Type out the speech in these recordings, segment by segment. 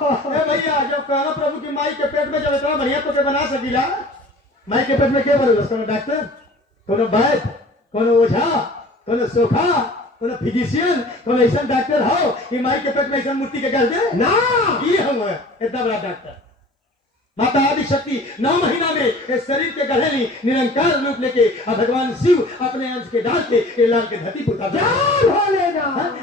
भैया जब कहना प्रभु की माई के पेट में जब इतना बढ़िया तो के बना सकीला, माई के पेट में क्या बनेगा? कोनो डॉक्टर, कोनो वैद्य, कोनो ओझा, कोनो सोखा, कोनो फिजिशियन, कोनो ऐसा डॉक्टर हो कि माई के पेट में ऐसा मूर्ति के कर दे ना। ये हम इतना बड़ा डॉक्टर माता आदि शक्ति 9 महीना में इस शरीर के गहरे निरंकार रूप लेके और भगवान शिव अपने अंश के डाल के लाल के धरती पुता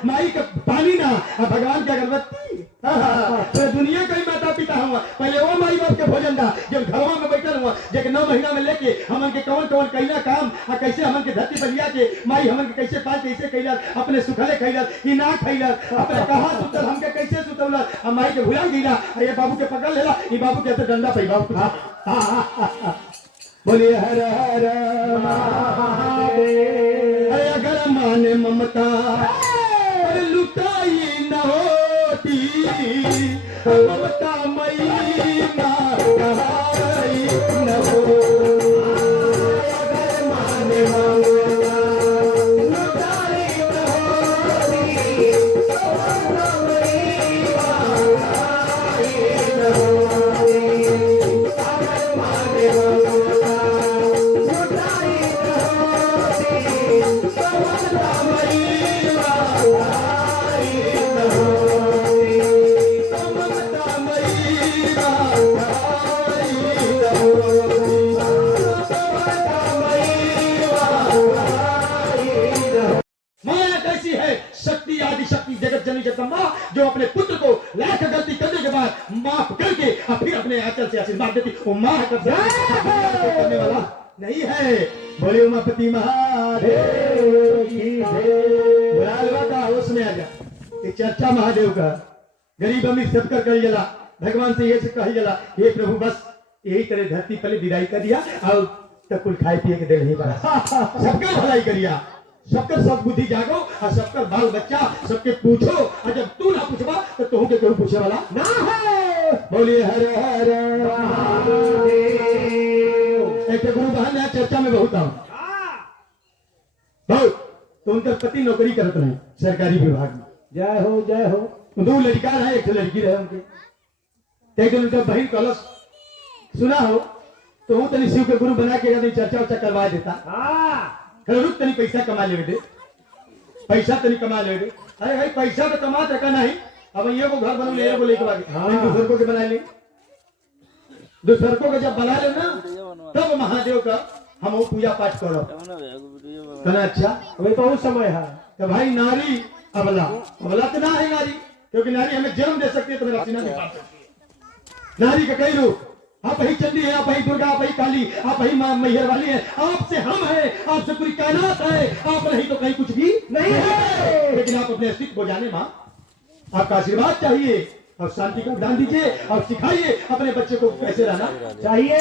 माई का पानी ना और भगवान की अगरबत्ती। तो दुनिया का ही माता पिता हुआ पहले वो माई बाप के भोजन दा जब घरवा में बैठल हुआ जब 9 महीना में लेके हमन के कौन कौन कैला काम और कैसे हमन के धरती पर लिया के माई हमन के कैसे पाल कैसे कैला अपने सुखले खैला कि ना खैला अपने कहा सुतल हमके कैसे सुतौला और माई के भुला गईला ये बाबू के पकड़ लेला ये बाबू के तो डंडा पे बाबू। बोलिए हर हर महादेव। अरे अगर माने ममता अरे लुटाई न होती ममता मई न हो। अगर माने ममता लुटाई न होती ममता मई न होती। अगर माने ममता लुटाई न होती ममता मई जगत जननी जगदम्बा जो अपने पुत्र को लाख गलती करने के बाद माफ करके और फिर अपने आंचल से आशीर्वाद देती वो मां करने वाला नहीं है। बोले उमापति महादेव की जय। बुलावा का होश में आ जा ये चर्चा महादेव का गरीब अमीर सबकर कही जला भगवान से ये से कही जला हे प्रभु बस यही तरह धरती पहले विदाई कर दिया और तब कुछ खाए पिए के दे नहीं बड़ा सबका भलाई करिया सबकर सब बुद्धि जागो और सबकर बाल बच्चा सबके पूछो और जब तू ना पूछवा तो तुम के कोई पूछे वाला ना है। बोलिए हर हर महादेव। एक गुरु बहन है चर्चा में बहुत आऊं बहुत तो उनका पति नौकरी करते हैं सरकारी विभाग में। जय हो 2 लड़का है 1 लड़की रहे उनके एक दिन उनका बहन कलश सुना हो तो हूँ तनी शिव के गुरु बना के चर्चा उर्चा करवा देता। रुक तनी पैसा कमा ले दे पैसा तनी कमा ले दे। अरे भाई पैसा तो कमा सका नहीं अब ये को घर बना ले को लेके आगे दूसरों के बना ले दूसरों को जब बना ले ना तब महादेव का हम वो पूजा पाठ करो कहना अच्छा अभी तो समय है तो भाई नारी अबला अबला तो ना है नारी क्योंकि नारी हमें जन्म दे सकती है तो मेरा सीना निकाल सकती है। नारी का कई रूप आप ही चंडी है आप ही दुर्गा आप ही काली आप ही मैहर वाली है आपसे हम है आपसे पूरी कायनात है आप नहीं तो कहीं कुछ भी नहीं है। लेकिन आप अपने अस्तित्व को जाने मां आपका आशीर्वाद चाहिए और शांति का दान दीजिए और सिखाइए अपने बच्चे को कैसे रहना चाहिए।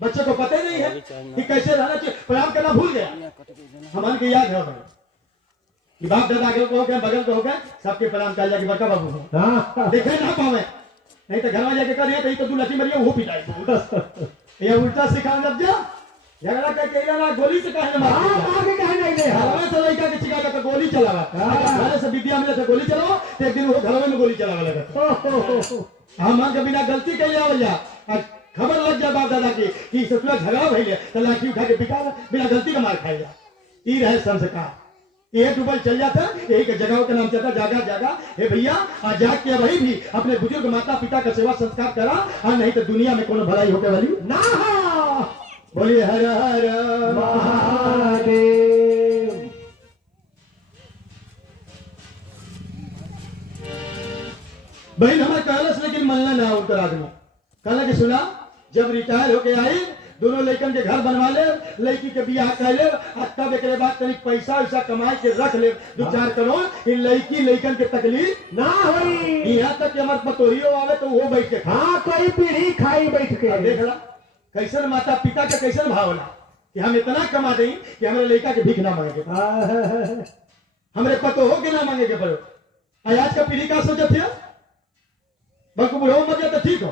बच्चे को पता ही नहीं है कि कैसे रहना चाहिए प्रणाम करना भूल गया हमारे के याद है कि बाप दादा के हो गए बगल के हो गए सबके प्रणाम कर जाके बड़का बाबू देखे ना पावे नहीं तो घर में जाके कर तो तू लठी मरिया वो पिटाई ये उल्टा सिखा जब जा झगड़ा करके ना गोली से कहने मार के कहने नहीं हवा से लड़का के चिका का गोली चलावा घर से विद्या मिले तो गोली चलाओ तो एक दिन वो घर में गोली चलावा लगा हम के बिना गलती के आवल जा खबर लग जा बाप दादा की कि ससुरा झगड़ा भइले तो लाठी उठा के पिटा बिना गलती का मार खाएगा ई रहे संस्कार ये डूबल चल जाता यही के जगहों का नाम चलता जागा जागा हे भैया आज जाग के वही भी अपने बुजुर्ग माता पिता का सेवा संस्कार करा और नहीं तो दुनिया में कोनो भलाई होने वाली ना। बोलिए हर हर महादेव। बहन हमारे कहलस लेकिन मनना ना उनका आदमी कहला कि सुना जब रिटायर होके आई दोनों लड़कन के घर बनवा ले लड़की के बियाह कर ले तब एक बाद तनिक पैसा वैसा कमाई के रख ले 2-4 करोड़ इन लड़की लड़कन के तकलीफ ना होई यहाँ तक हमारे पतोहियो आवे तो वो बैठ के हाँ कोई पीढ़ी खाई बैठ के देख ला कैसे माता पिता का कैसे भाव होला कि हम इतना कमा दें कि हमारे लड़का के भीख ना मांगे हमारे पतोहो के ना मांगे के पड़ो। आज का पीढ़ी का सोचत है बल्कि बुढ़ो मर जाए तो ठीक हो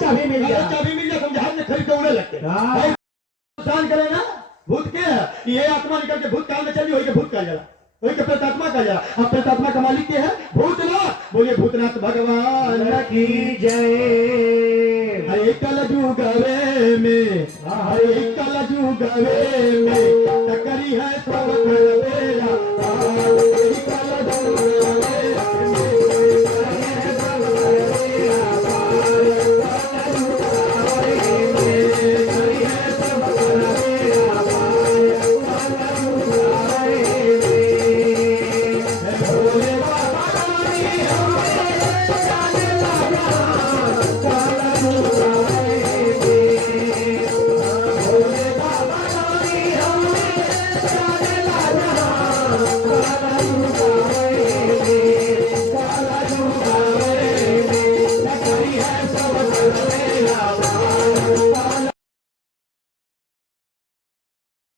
चाबी मिल जाए हम जहाज में खरीद के उड़े लगते नुकसान करे ना भूत के ये आत्मा निकल के भूत काल में चली हो भूत का जला वही के प्रेतात्मा का जा। अब प्रेतात्मा का मालिक क्या है? भूतनाथ। बोलिए भूतनाथ भगवान की जय। हरे कलजू गवे में, हरे कलजू गवे में टकरी है सब कर बेड़ा पार।